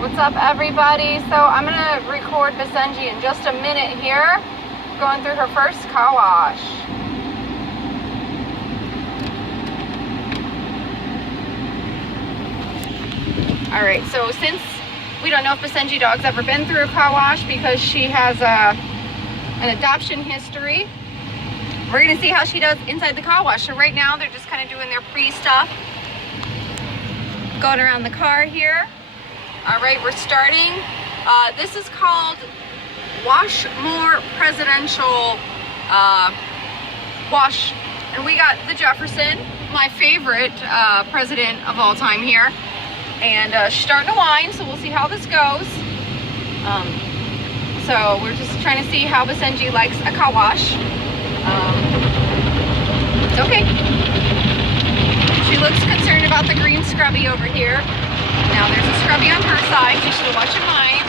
What's up, everybody? So I'm gonna record Basenji in just a minute here, going through her first car wash. All right, so since we don't know if Basenji dog's ever been through a car wash because she has an adoption history, we're gonna see how she does inside the car wash. So right now they're just kind of doing their pre-stuff, going around the car here. All right, we're starting. This is called Wash More Presidential Wash. And we got the Jefferson, my favorite president of all time here. And she's starting to whine, so we'll see how this goes. So we're just trying to see how Basenji likes a car wash. It's okay. She looks concerned about the green scrubby over here. Now there's a scrubby on her side, so she'll watch mine.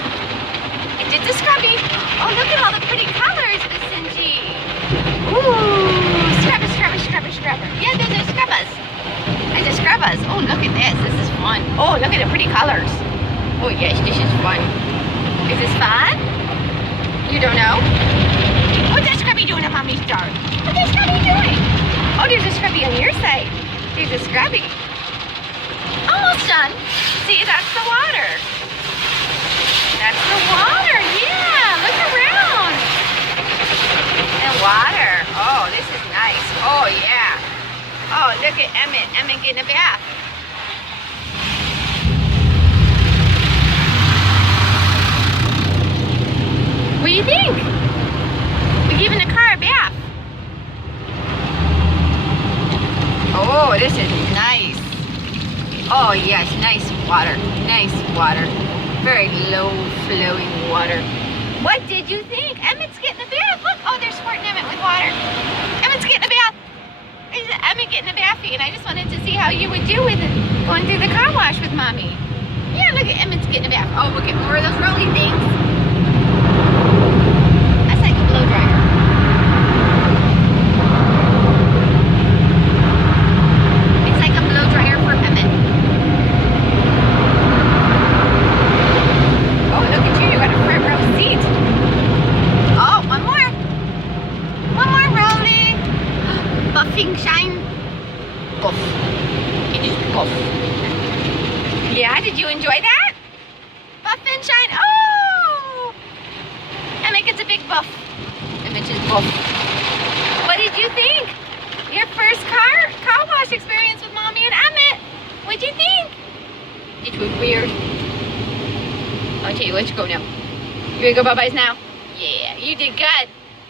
I did the scrubby. Oh, look at all the pretty colors, Basenji. Ooh, scrubber, scrubber, scrubber, scrubber. Yeah, those are scrubbers. Those are scrubbers. Oh, look at this. This is fun. Oh, look at the pretty colors. Oh, yes, this is fun. Is this fun? You don't know? What's that scrubby doing on Mommy's dog? What's that scrubby doing? Oh, there's a scrubby on your side. There's a scrubby. Almost done. See, that's the water. That's the water. Yeah, look around. And water. Oh, this is nice. Oh, yeah. Oh, look at Emmett. Emmett getting a bath. What do you think? We're giving the car a bath. Oh, this is nice. Oh yes, nice water. Nice water. Very low flowing water. What did you think? Emmett's getting a bath. Look, oh, they're squirting Emmett with water. Emmett's getting a bath. Emmett getting a bathie, and I just wanted to see how you would do with it going through the car wash with Mommy. Yeah, look at Emmett's getting a bath. Oh, look at more of those rolly things. That's like a blow dryer. It's like a blow dryer for Emmett. Oh, look at you. You got a front row seat. Oh, one more. One more rolly. Buffing shine. Buff. You just buff. Yeah, did you enjoy that? Buff and shine. Oh! Emmett gets a big buff. Emmett is buff. What did you think? Your first car wash experience with Mommy and Emmett. What'd you think? It was weird. I'll tell you, let's go now. You ready to go bye-byes now? Yeah, you did good.